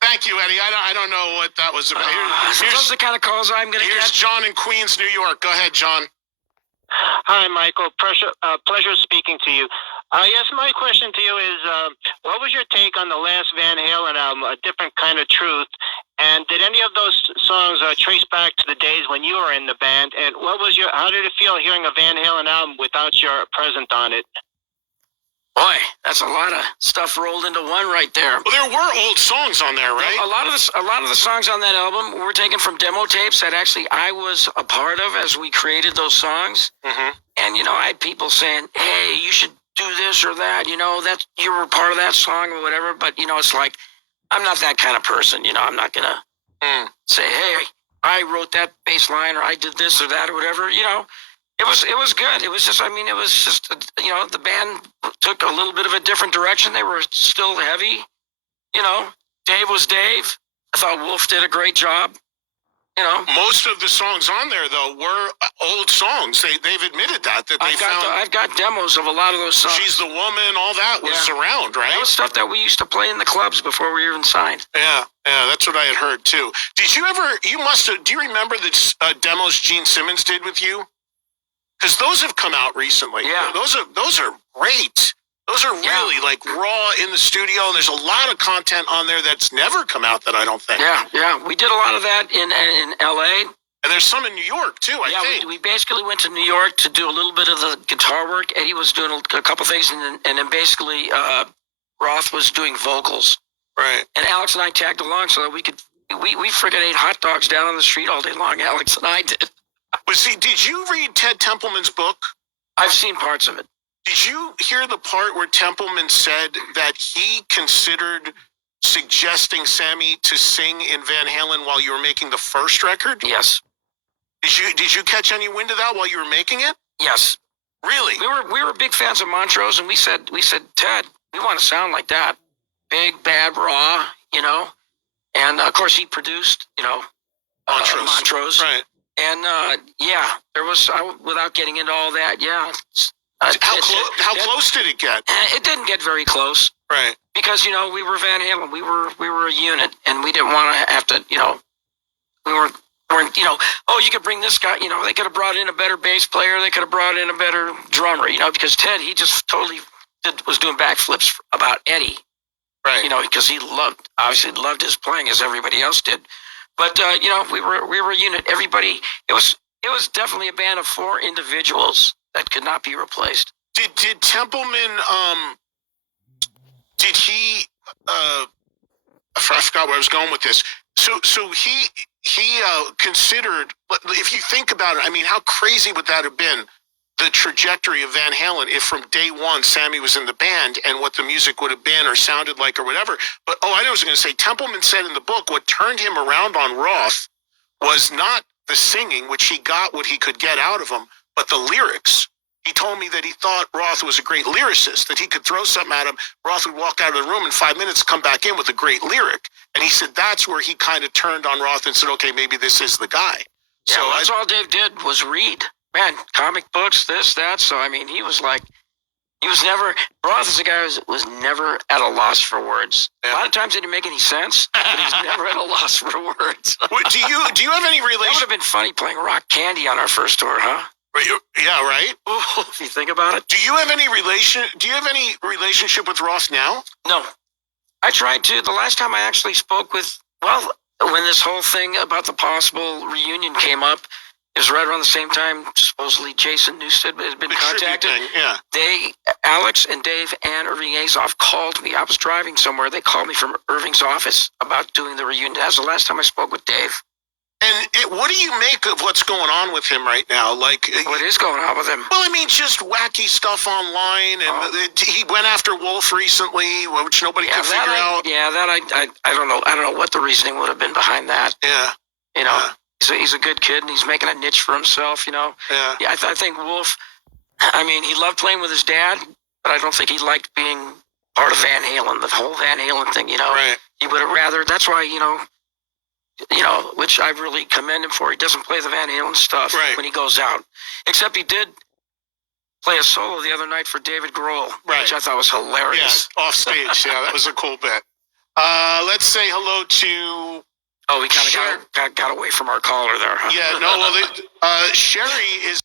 Thank you, Eddie. I don't know what that was about. Those are the kind of calls I'm going to get. Here's John in Queens, New York. Go ahead, John. Hi, Michael. Pleasure speaking to you. Yes, my question to you is, what was your take on the last Van Halen album, A Different Kind of Truth? And did any of those songs trace back to the days when you were in the band? And how did it feel hearing a Van Halen album without your presence on it? Boy, that's a lot of stuff rolled into one right there. Well, there were old songs on there, right? A lot of the songs on that album were taken from demo tapes that actually I was a part of as we created those songs. Mm-hmm. And I had people saying, "Hey, you should do this or that. That you were part of that song or whatever." But it's like I'm not that kind of person. I'm not gonna say, "Hey, I wrote that bass line or I did this or that or whatever." It was good. It was just the band took a little bit of a different direction. They were still heavy. Dave was Dave. I thought Wolf did a great job. Most of the songs on there though were old songs. They've admitted that I've got demos of a lot of those songs. She's the Woman, all that was around, right? That was stuff that we used to play in the clubs before we were even signed. Yeah, that's what I had heard too. Did you ever? Do you remember the demos Gene Simmons did with you? Because those have come out recently. Yeah. Those are great. Those are really raw in the studio, and there's a lot of content on there that's never come out that I don't think. Yeah. We did a lot of that in L.A. And there's some in New York too, I think. We basically went to New York to do a little bit of the guitar work. Eddie was doing a couple things, and then basically Roth was doing vocals. Right. And Alex and I tagged along so that we freaking ate hot dogs down on the street all day long. Alex and I did. But see, did you read Ted Templeman's book? I've seen parts of it. Did you hear the part where Templeman said that he considered suggesting Sammy to sing in Van Halen while you were making the first record? Yes. Did you catch any wind of that while you were making it? Yes. Really? We were big fans of Montrose, and we said, Ted, we want to sound like that. Big, bad, raw, And of course he produced, Montrose. Right. And there was, without getting into all that, How close did it get? It didn't get very close. Right. Because, we were Van Halen. We were a unit, and we didn't want to have to, we weren't, you could bring this guy, they could have brought in a better bass player. They could have brought in a better drummer, because Ted, he just totally was doing backflips about Eddie. Right. Because he obviously loved his playing as everybody else did. But, we were a unit. Everybody, it was definitely a band of 4 individuals that could not be replaced. Did Templeman, did he, I forgot where I was going with this. So he considered, if you think about it, I mean, how crazy would that have been, the trajectory of Van Halen, if from day one Sammy was in the band and what the music would have been or sounded like or whatever. But, I know what I was going to say, Templeman said in the book, what turned him around on Roth was not the singing, which he got what he could get out of him, but the lyrics. He told me that he thought Roth was a great lyricist, that he could throw something at him. Roth would walk out of the room in 5 minutes, come back in with a great lyric. And he said that's where he kind of turned on Roth and said, okay, maybe this is the guy. Yeah, so that's all Dave did was read. Man, comic books, this, that. So, I mean, Roth is a guy who was never at a loss for words. Yeah. A lot of times it didn't make any sense, but he's never at a loss for words. Do you have any relation? That would have been funny playing Rock Candy on our first tour, huh? Yeah, right. If you think about it. Do you have any relationship with Roth now? No. I tried to. The last time I actually spoke with, when this whole thing about the possible reunion came up, it was right around the same time, supposedly Jason Newsted had been contacted. Alex and Dave and Irving Azoff called me. I was driving somewhere. They called me from Irving's office about doing the reunion. That was the last time I spoke with Dave. And what do you make of what's going on with him right now? Like, what is going on with him? Well, I mean, just wacky stuff online, and he went after Wolf recently, which nobody can figure out. I don't know. I don't know what the reasoning would have been behind that. Yeah. He's a good kid, and he's making a niche for himself. Yeah. I think Wolf. I mean, he loved playing with his dad, but I don't think he liked being part of Van Halen, the whole Van Halen thing. Right. He would have rather. That's why which I really commend him for. He doesn't play the Van Halen stuff when he goes out. Except he did play a solo the other night for David Grohl, which I thought was hilarious. Yeah, off stage. Yeah, that was a cool bit. Let's say hello to. Oh, we kind of got away from our caller there, huh? Yeah, no, well, Sherry is